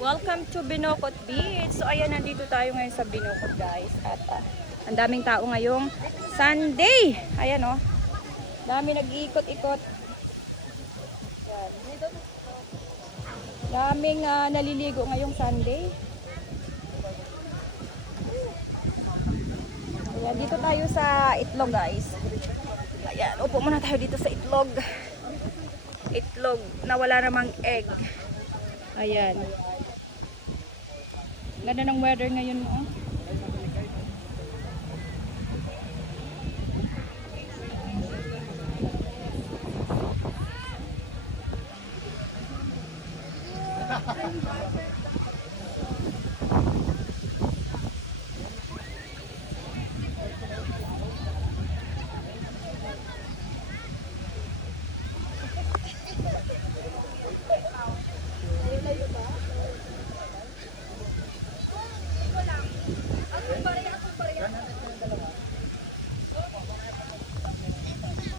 Welcome to Binokot Beach. So ayan, nandito tayo ngayon sa Binokot, guys. At ang daming tao ngayong Sunday. Ayan oh. Dami nag-iikot-ikot. Ayan. Daming naliligo ngayong Sunday. Ayan, dito tayo sa Itlog, guys. Ayan, upo muna tayo dito sa Itlog. Itlog na wala namang egg. Ayan. Ganda ng weather ngayon, oh.